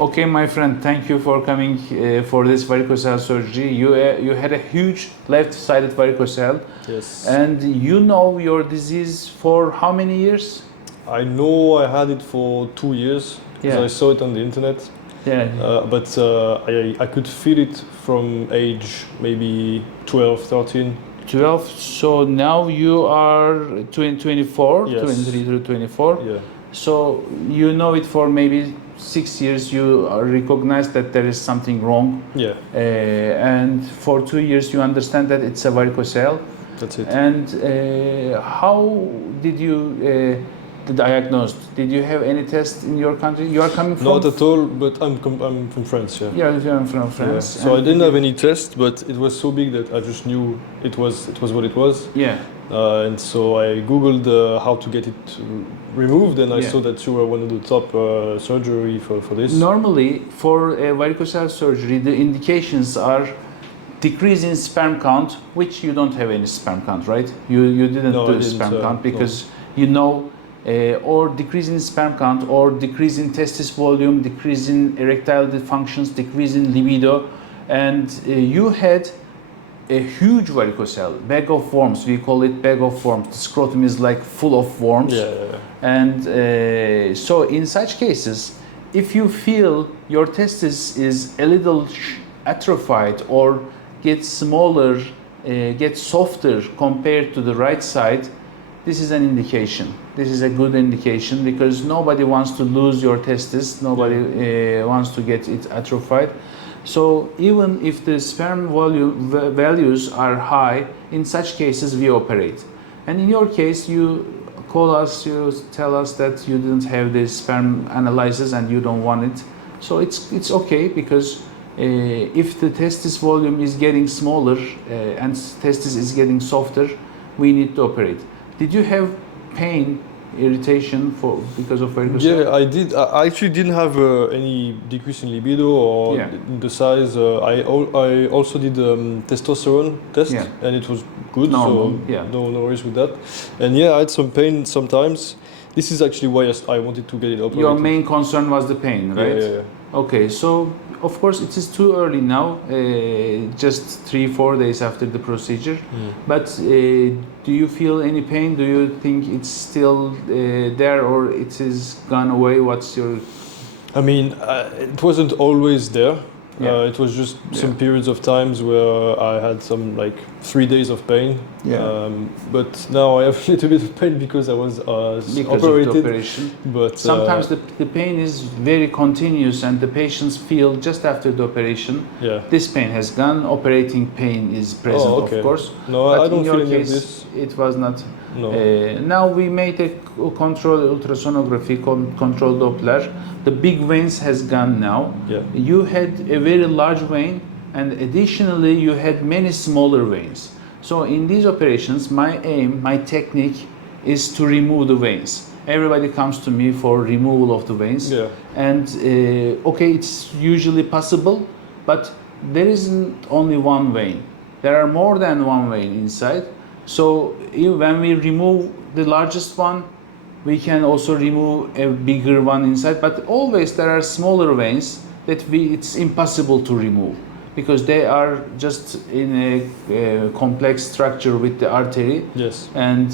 Okay, my friend, thank you for coming for this varicocele surgery. You had a huge left-sided varicocele, Yes. and you know your disease for how many years? I know I had it for 2 years because Yeah. I saw it on the internet. Yeah. But I could feel it from age maybe 12, 13. 12. So now you are 24, Yes. 23 to 24. Yeah. So you know it for maybe 6 years. You recognize that there is something wrong. Yeah. And for 2 years you understand that it's a varicocele. That's it. And how did you diagnosed? Did you have any test in your country? You are coming from? Not at all, but I'm from France, yeah. Yeah, you're from France. Yeah. So I didn't have any test, but it was so big that I just knew it was what it was. Yeah. And so I googled how to get it removed, and I saw that you were one of the top surgery for this. Normally, for a varicocele surgery, the indications are decrease in sperm count, which you don't have any sperm count, right? You didn't do sperm count because you know, or decrease in sperm count, or decrease in testis volume, decrease in erectile functions, decrease in libido, and you had a huge varicocele, bag of worms. We call it bag of worms. The scrotum is like full of worms. Yeah. And so in such cases, if you feel your testis is a little atrophied or gets smaller, gets softer compared to the right side, this is an indication. This is a good indication because nobody wants to lose your testis. Nobody wants to get it atrophied. So even if the sperm volume values are high, in such cases we operate. And in your case, you call us, you tell us that you didn't have the sperm analysis and you don't want it. So it's okay because if the testis volume is getting smaller and testis is getting softer, we need to operate. Did you have pain, irritation because of varicocele? Yeah, I did. I actually didn't have any decrease in libido or in the size. I also did testosterone test, and it was good. Normal, so no worries with that. And yeah, I had some pain sometimes. This is actually why I wanted to get it operated. Your main concern was the pain, right? Yeah. Okay, so of course it is too early now, just 3-4 days after the procedure. But do you feel any pain? Do you think it's still there or it is gone away? What's your... I mean, it wasn't always there. It was just some periods of times where I had some 3 days of pain. But now I have a little bit of pain because I was operated. Of the operation. But sometimes the pain is very continuous and the patients feel just after the operation, this pain has gone, operating pain is present, of course. No, but I don't feel any case, of this. It was not. No. Now we made a controlled ultrasonography, controlled Doppler. The big veins has gone now. You had a very large vein and additionally you had many smaller veins. So in these operations, my aim, my technique is to remove the veins. Everybody comes to me for removal of the veins. And okay, it's usually possible, but there isn't only one vein. There are more than one vein inside. So when we remove the largest one, we can also remove a bigger one inside, but always there are smaller veins that it's impossible to remove because they are just in a complex structure with the artery, and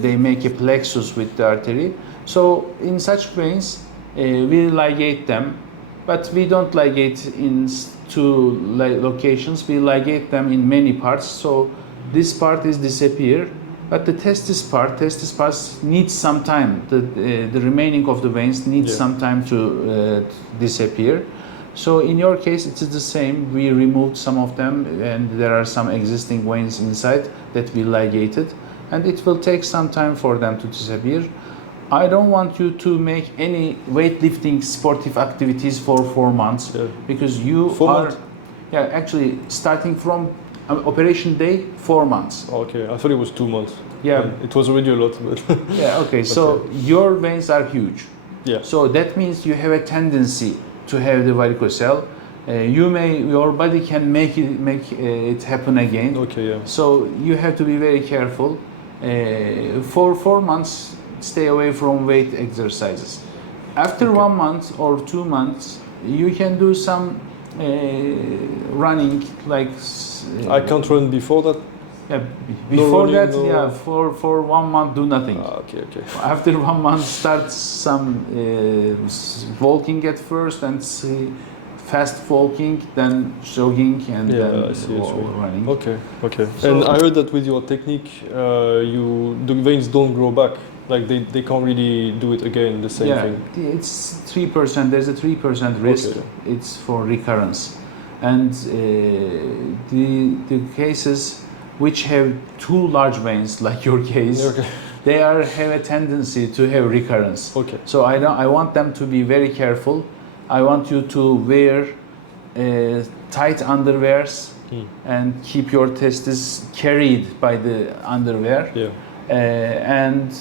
they make a plexus with the artery. So in such veins, we ligate them, but we don't ligate in two locations. We ligate them in many parts. So this part is disappear. But the testis part needs some time. The remaining of the veins needs some time to disappear. So in your case, it is the same. We removed some of them, and there are some existing veins inside that we ligated, and it will take some time for them to disappear. I don't want you to make any weightlifting sportive activities for 4 months because you are, actually starting from operation day, 4 months. Okay, I thought it was 2 months. Yeah, it was already a lot. But okay. So your veins are huge. So that means you have a tendency to have the varicocele. Your body can make it happen again. So you have to be very careful. For 4 months, stay away from weight exercises. After 1 month or 2 months, you can do some running, like. I can't run before that. Yeah, before running, that, no. yeah, for 1 month, do nothing. Okay. After 1 month, start some walking at first, and fast walking, then jogging, and then I see, running. Okay. So, And I heard that with your technique, the veins don't grow back. Like they can't really do it again, the same thing. It's 3%. There's a 3% risk. Okay. It's for recurrence, and the cases which have too large veins, like your case, they have a tendency to have recurrence. Okay. So I want them to be very careful. I want you to wear tight underwears and keep your testes carried by the underwear. Yeah. And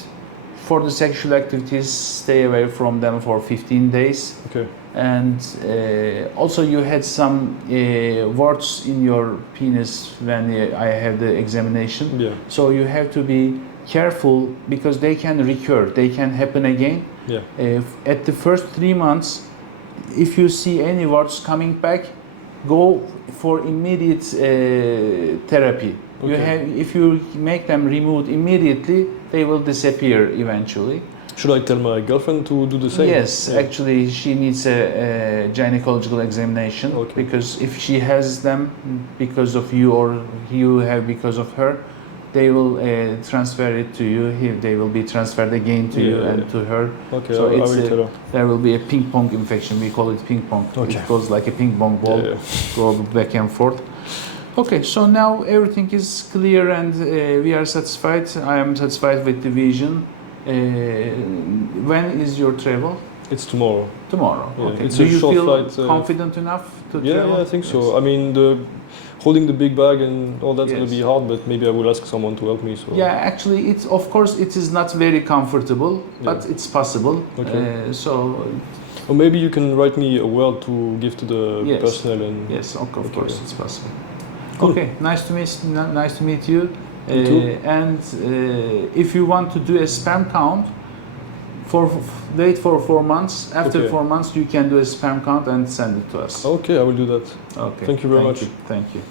for the sexual activities, stay away from them for 15 days. Okay. And also you had some warts in your penis when I had the examination. Yeah. So you have to be careful because they can recur, they can happen again. Yeah. At the first 3 months, if you see any warts coming back, go for immediate therapy. Okay. If you make them removed immediately, they will disappear eventually. Should I tell my girlfriend to do the same? Yes, actually she needs a gynecological examination, because if she has them because of you or you have because of her, they will transfer it to you. They will be transferred again to you and to her. Okay, so I will tell her. There will be a ping pong infection. We call it ping pong. Okay. It goes like a ping pong ball, go back and forth. Okay, so now everything is clear and we are satisfied. I am satisfied with the vision. When is your travel? It's tomorrow. Tomorrow. Yeah, Okay. it's Do a you short feel flight, confident enough to travel? Yeah, I think so. I mean, holding the big bag and all that's going to be hard, but maybe I will ask someone to help me. So. Yeah, actually, of course it is not very comfortable, but it's possible. Okay. Or maybe you can write me a word to give to the personnel. And yes, of course it's possible. Cool. Okay, nice to meet you. You too. And if you want to do a sperm count, wait for 4 months. After 4 months, you can do a sperm count and send it to us. Okay, I will do that. Okay. Thank you very much. Thank you.